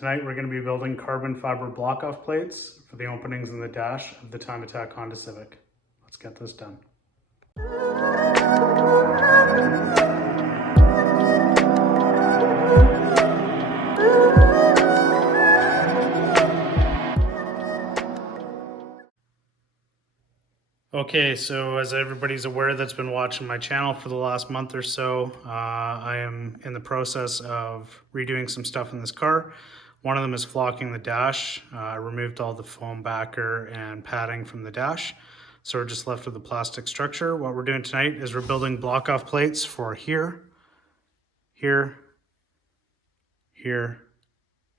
Tonight we're going to be building carbon fiber block-off plates for the openings in the dash of the Time Attack Honda Civic. Let's get this done. Okay, so as everybody's aware that's been watching my channel for the last month or so, I am in the process of redoing some stuff in this car. One of them is flocking the dash. I removed all the foam backer and padding from the dash, so we're just left with the plastic structure. What we're doing tonight is we're building block-off plates for here, here, here,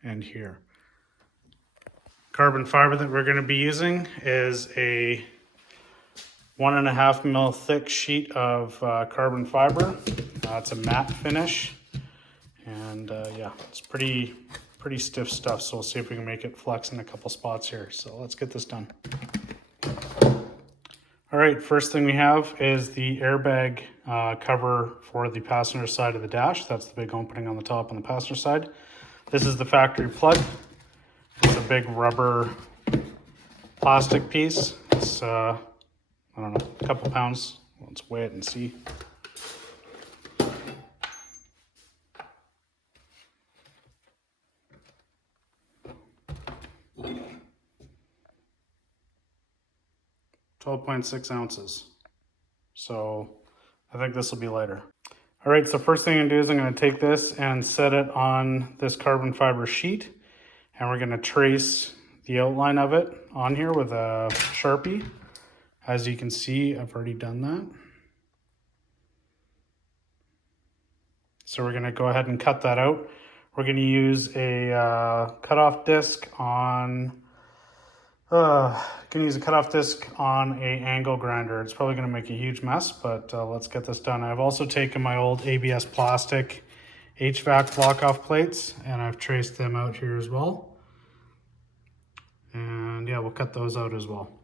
and here. Carbon fiber that we're going to be using is a 1.5 mil thick sheet of carbon fiber. It's a matte finish, and yeah, it's pretty stiff stuff. So we'll see if we can make it flex in a couple spots here. So let's get this done. All right, first thing we have is the airbag cover for the passenger side of the dash. That's the big opening on the top on the passenger side. This is the factory plug. It's a big rubber plastic piece. It's I don't know, a couple pounds. Let's weigh it and see. .6 ounces. So I think this will be lighter. All right, so first thing I'm gonna do is I'm gonna take this and set it on this carbon fiber sheet, and we're gonna trace the outline of it on here with a Sharpie. As you can see, I've already done that. So we're gonna go ahead and cut that out. We're gonna use a cutoff disc on, an angle grinder. It's probably gonna make a huge mess, but let's get this done. I've also taken my old ABS plastic HVAC block-off plates, and I've traced them out here as well. And yeah, we'll cut those out as well.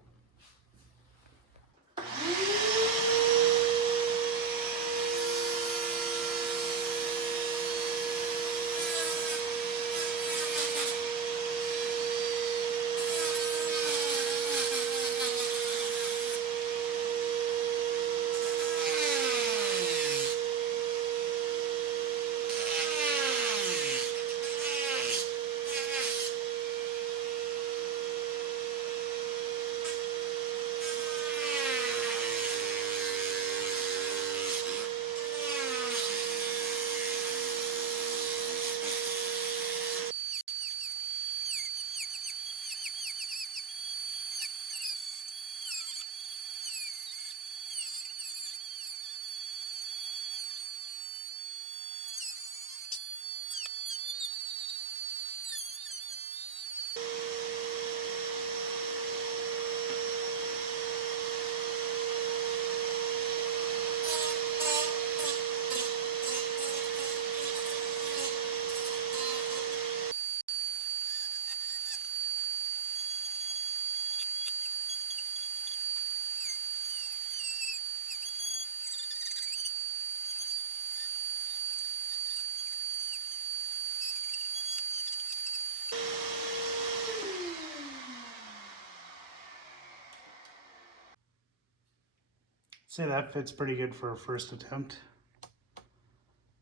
Say that fits pretty good for a first attempt.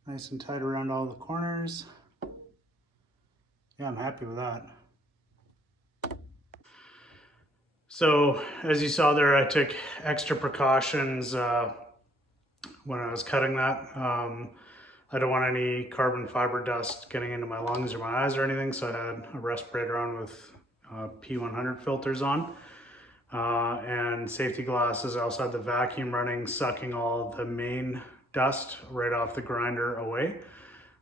Nice and tight around all the corners. Yeah, I'm happy with that. So as you saw there, I took extra precautions when I was cutting that. I don't want any carbon fiber dust getting into my lungs or my eyes or anything, so I had a respirator on with P100 filters on. And safety glasses. I also had the vacuum running, sucking all the main dust right off the grinder away.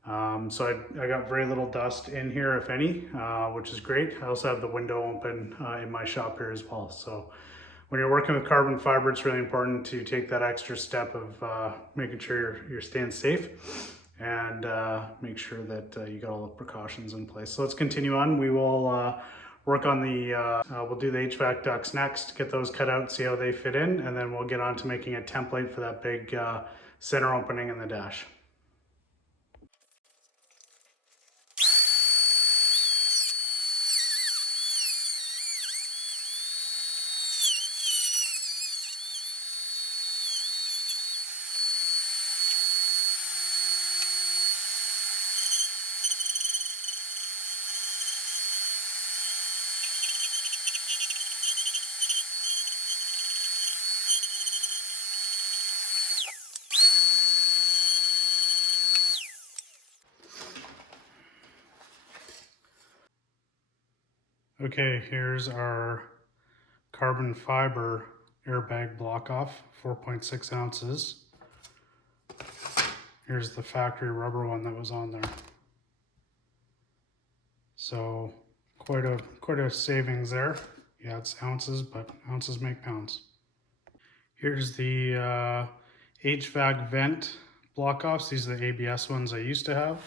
So I got very little dust in here, if any, which is great. I also have the window open in my shop here as well. So when you're working with carbon fiber, it's really important to take that extra step of making sure you're staying safe and make sure that you got all the precautions in place. So let's continue on. We will work on we'll do the HVAC ducts next, get those cut out, see how they fit in, and then we'll get on to making a template for that big center opening in the dash. Okay, here's our carbon fiber airbag block off, 4.6 ounces. Here's the factory rubber one that was on there. So quite a savings there. Yeah, it's ounces, but ounces make pounds. Here's the HVAC vent block offs. These are the ABS ones I used to have.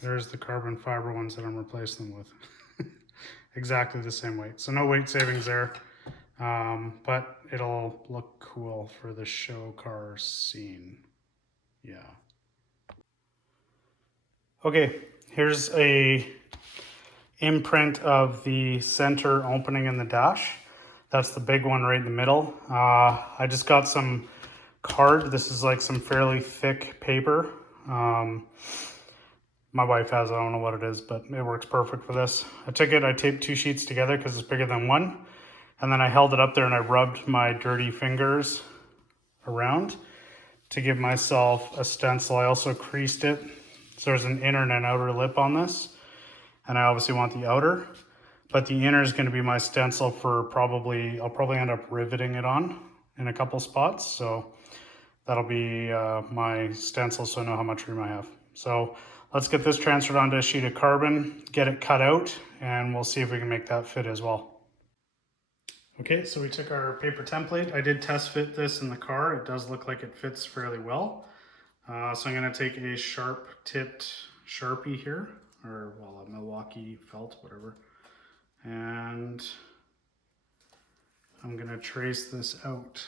There's the carbon fiber ones that I'm replacing them with. Exactly the same weight. So no weight savings there, but it'll look cool for the show car scene. Yeah. Okay, here's a imprint of the center opening in the dash. That's the big one right in the middle. I just got some card. This is like some fairly thick paper. My wife has it, I don't know what it is, but it works perfect for this. I taped 2 sheets together because it's bigger than one. And then I held it up there and I rubbed my dirty fingers around to give myself a stencil. I also creased it. So there's an inner and an outer lip on this. And I obviously want the outer, but the inner is going to be my stencil for I'll probably end up riveting it on in a couple spots. So that'll be my stencil so I know how much room I have. So let's get this transferred onto a sheet of carbon, get it cut out, and we'll see if we can make that fit as well. Okay, so we took our paper template. I did test fit this in the car. It does look like it fits fairly well. So I'm gonna take a sharp tipped Sharpie here, or well, a Milwaukee felt, whatever. And I'm gonna trace this out.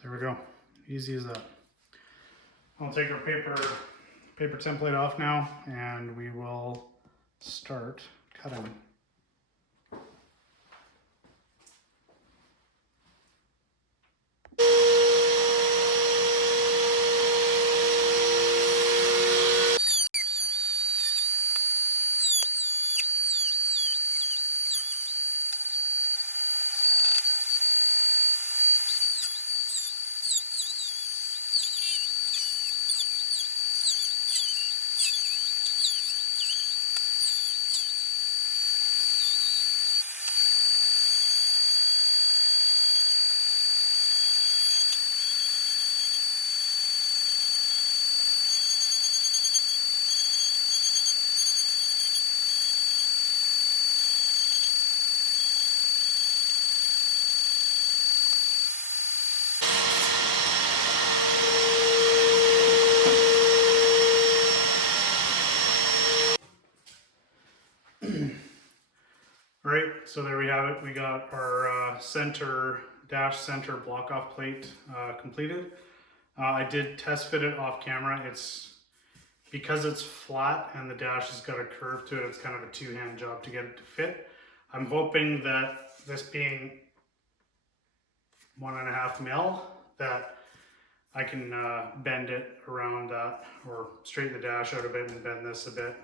There we go, easy as that. I'll take our paper template off now and we will start cutting. All right, so there we have it. We got our dash center block off plate completed. I did test fit it off camera. Because it's flat and the dash has got a curve to it, it's kind of a two-hand job to get it to fit. I'm hoping that this being 1.5 mil, that I can bend it around that, or straighten the dash out a bit and bend this a bit.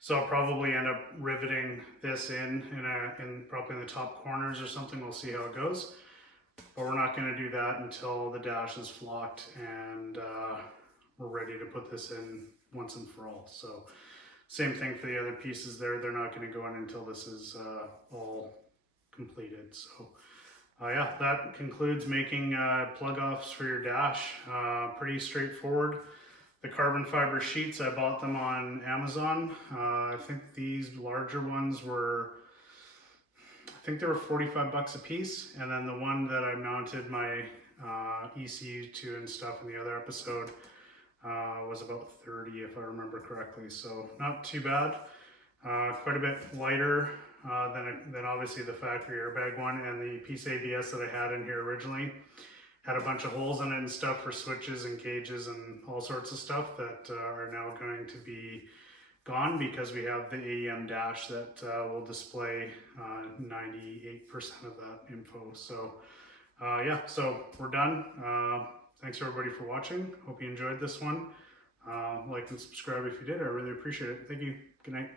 So I'll probably end up riveting this in probably in the top corners or something. We'll see how it goes. But we're not going to do that until the dash is flocked and we're ready to put this in once and for all. So same thing for the other pieces there. They're not going to go in until this is all completed. So yeah, that concludes making plug offs for your dash. Pretty straightforward. The carbon fiber sheets, I bought them on Amazon. I think these larger ones were, I think they were 45 bucks a piece. And then the one that I mounted my ECU to and stuff in the other episode was about 30 if I remember correctly. So not too bad. Quite a bit lighter than obviously the factory airbag one, and the piece ABS that I had in here originally had a bunch of holes in it and stuff for switches and cages and all sorts of stuff that are now going to be gone because we have the AEM dash that will display 98% of that info. So yeah, so we're done. Thanks everybody for watching. Hope you enjoyed this one. Like and subscribe if you did. I really appreciate it. Thank you. Good night.